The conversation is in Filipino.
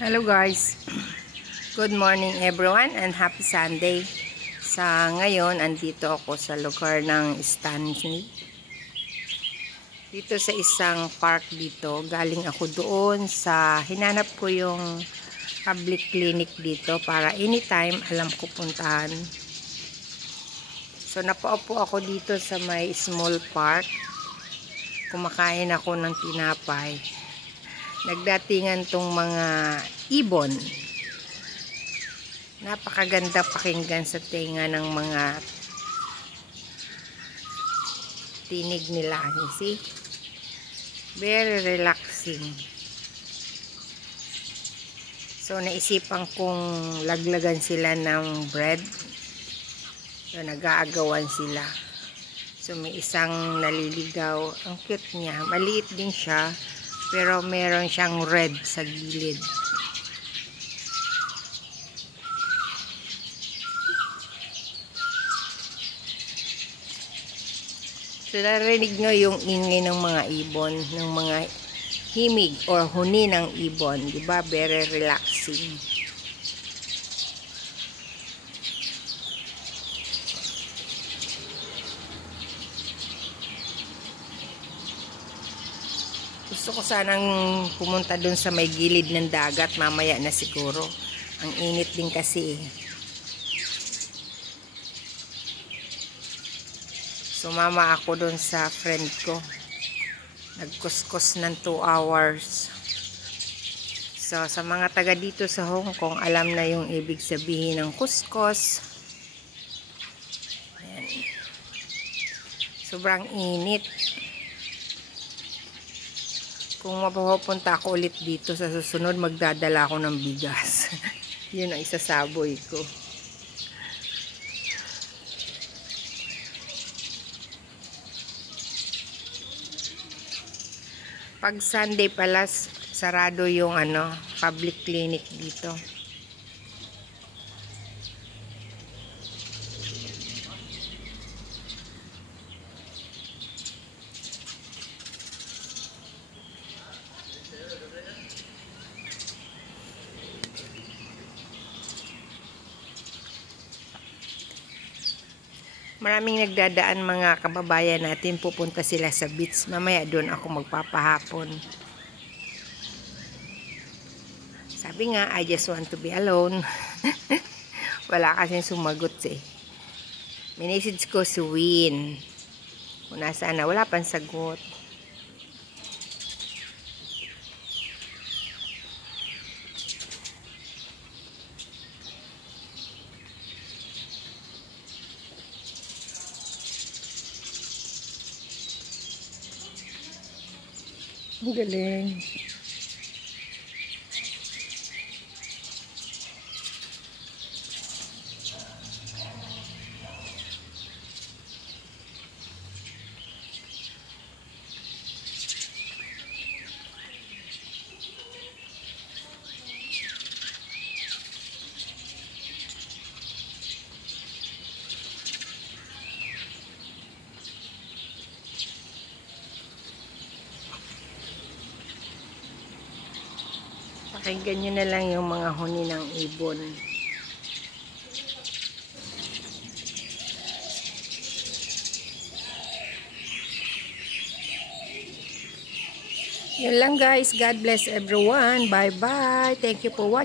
Hello guys, good morning everyone and happy Sunday. Sa ngayon, andito ako sa lugar ng Stanley. Dito sa isang park dito. Galing ako doon sa hinanap ko yung public clinic dito para anytime alam ko puntahan. So napaupo ako dito sa may small park. Kumakain ako ng tinapay. Nagdatingan tong mga ibon. Napakaganda pakinggan sa tenga ng mga tinig nila. You see? Very relaxing. So naisipan kong laglagan sila ng bread. So nag-aagawan sila. So may isang naliligaw. Ang cute niya. Maliit din siya. Pero meron siyang red sa gilid. So narinig nyo yung ingay ng mga ibon, ng mga himig or huni ng ibon. Diba? Very relaxing. Gusto ko sanang pumunta dun sa may gilid ng dagat. Mamaya na siguro. Ang init din kasi eh. Sumama ako dun sa friend ko. Nagkuskus ng 2 hours. So sa mga taga dito sa Hong Kong, alam na yung ibig sabihin ng kuskus. Ayan. Sobrang init. Kung mapupunta ako ulit dito sa susunod, magdadala ako ng bigas. Yun ang isasaboy ko. Pag Sunday pala, sarado yung public clinic dito. Maraming nagdadaan mga kababayan natin, pupunta sila sa beach. Mamaya doon ako magpapahapon. Sabi nga, I just want to be alone. Wala kasing sumagot eh. Minessage ko si Win. Kung nasaan na, wala pang sagot. Ang galing. Pakinggan nyo na lang yung mga huni ng ibon. Yun lang guys. God bless everyone. Bye bye. Thank you for watching.